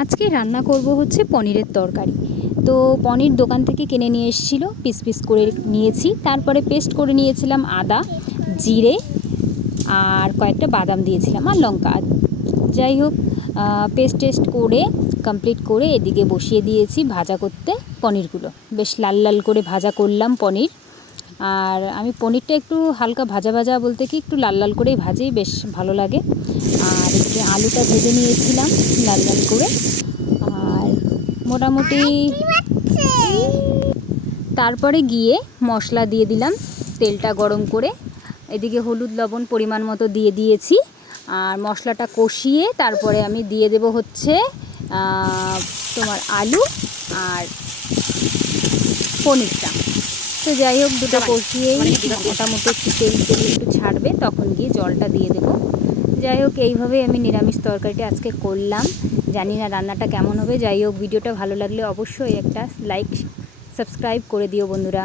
আজকে রান্না করব হচ্ছে পনিরের তরকারি। তো পনির দোকান থেকে কিনে নিয়ে এসেছিলো, পিস পিস করে নিয়েছি। তারপরে পেস্ট করে নিয়েছিলাম আদা, জিরে আর কয়েকটা বাদাম দিয়েছিলাম আর লঙ্কা। যাই হোক, পেস্ট করে কমপ্লিট করে এদিকে বসিয়ে দিয়েছি ভাজা করতে পনিরগুলো। বেশ লাল লাল করে ভাজা করলাম পনির। আর আমি পনিরটা একটু হালকা ভাজা ভাজা বলতে কি একটু লাল লাল করেই ভাজি, বেশ ভালো লাগে। আর একটু আলুটা ভেজে নিয়েছিলাম লাল লাল করে। আর মোটামুটি তারপরে গিয়ে মশলা দিয়ে দিলাম, তেলটা গরম করে এদিকে হলুদ লবণ পরিমাণ মতো দিয়ে দিয়েছি। আর মশলাটা কষিয়ে তারপরে আমি দিয়ে দেব হচ্ছে তোমার আলু আর পনিরটা। তো যাই হোক, দুটো কষিয়েই মোটামুটি একটু তেল একটু ছাড়বে, তখন গিয়ে জলটা দিয়ে দেবো। যাই হোক, এইভাবেই আমি নিরামিষ তরকারিটা আজকে করলাম। জানি না রান্নাটা কেমন হবে। যাই হোক, ভিডিওটা ভালো লাগলে অবশ্যই একটা লাইক সাবস্ক্রাইব করে দিও বন্ধুরা।